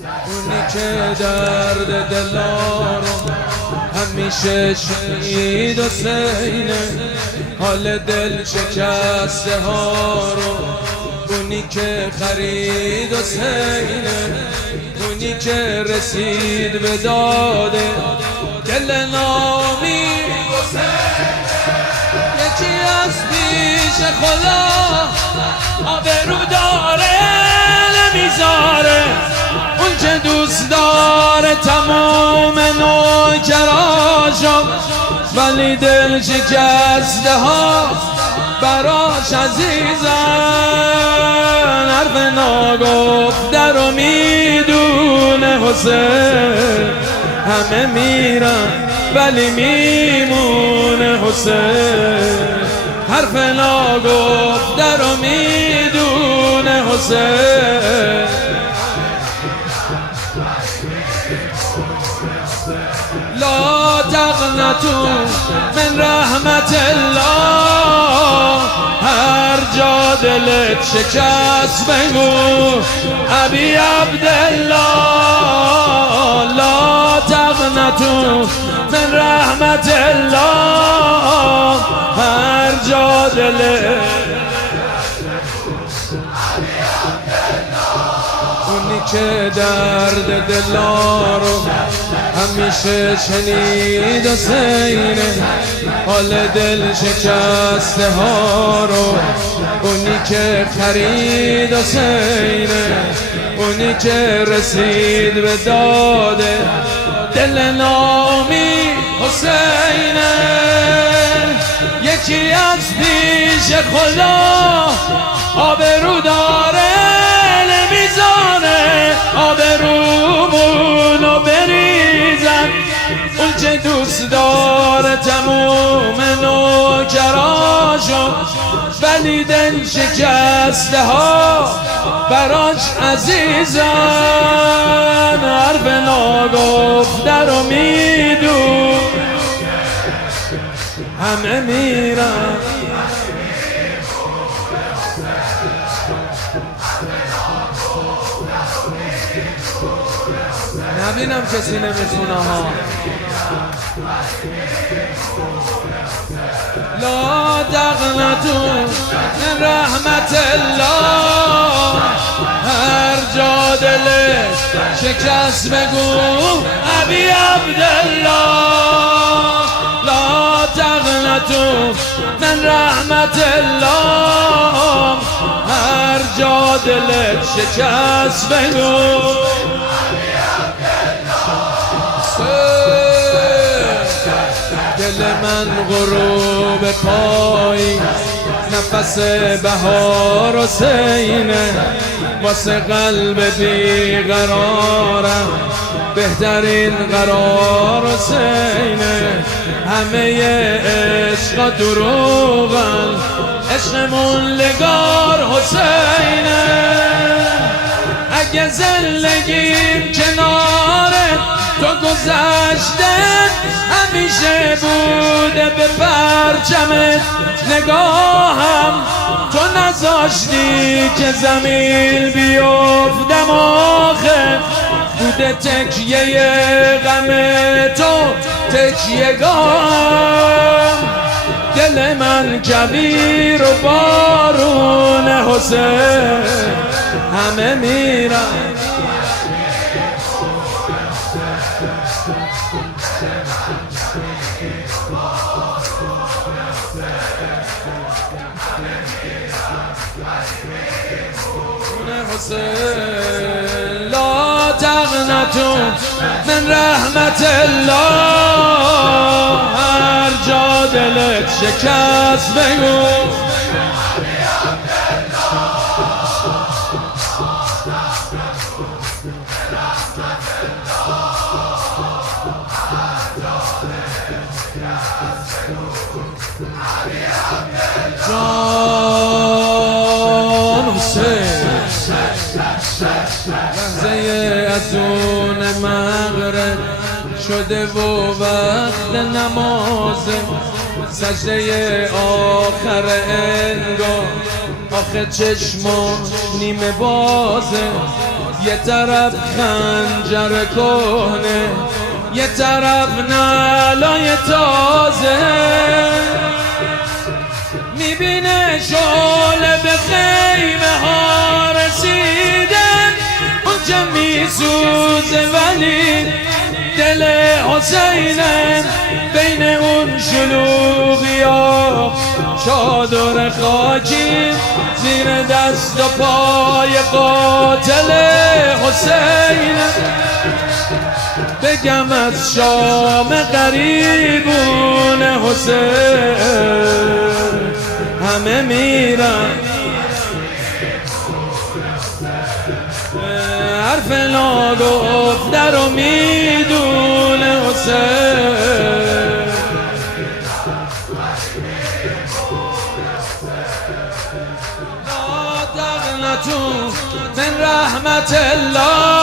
اونی که درد دلارو همیشه شنید حسینه، حال دل شکسته ها رو اونی که خرید حسینه، اونی که رسید به داده دل نامی حسینه. یکی از پیش خدا آبرو داره نمیذاره، اون که دوست داره تمام نوکراشو، ولی دل شکسته ها براش عزیزن. حرف ناگفته رو میدونه حسین، همه میرن ولی میمونه حسین. حرف ناگفته رو میدونه حسین. لا تقنطوا من رحمت الله، هر جا دلت شکست بگو ابی عبدالله. لا تقنطوا من رحمت الله، هر جا دلت اونی که درد دلارو همیشه شنید حسینه، حال دل شکسته ها رو اونی که خرید حسینه، اونی که رسید به داده دل نامی حسینه. یکی از پیش خدا آبرو داره نمیذاره، آبرومونو بریزن. اون چه دوست داره تموم نوکراشو، ولی دل شکسته ها براش عزیزن. حرف ناگفته رو میدون همه میرن، نبینم کسی نمیتونه ها. لا تقنطوا من رحمت الله، هر جا دلش شکست بگو ابی عبدالله. لا تقنطوا من رحمت الله، هر جا دلت شکست بگو. دل من غروب پایی، نفس بهار حسینه، واسه قلب بیقرارم بهترین قرار حسینه. همه عشقا دروغن، عشقمون لگار حسینه. اگه زندگیم کنارت تو گذشته همیشه بوده به پرچمت نگاهم، تو نذاشتی که زمین بیفتم آخه، بوده تکیه غم تو تکیه گاهم. دل من کبیر و بارون حسین، همه میرن حسین. لا تقنطوا من رحمت الله، هر جا دلت شکست بگو جان حسین. لحظه اذون مغرب شده و وقت نمازه، سجده آخر انگار آخه چشما نیمه بازه. یه طرف خنجر کهنه، یه طرف نعلای تازه، میبینه شعله به خیمه ها رسیدن، اونجا میسوزه ولی دل حسینه، بین اون شلوغی ها چادر خاکی زیر دست و پای قاتل حسینه. بگم از شام قریبون حسین همه میرن، حرف ناگفته رو میدونه حسین. لا تقنطوا من رحمت الله،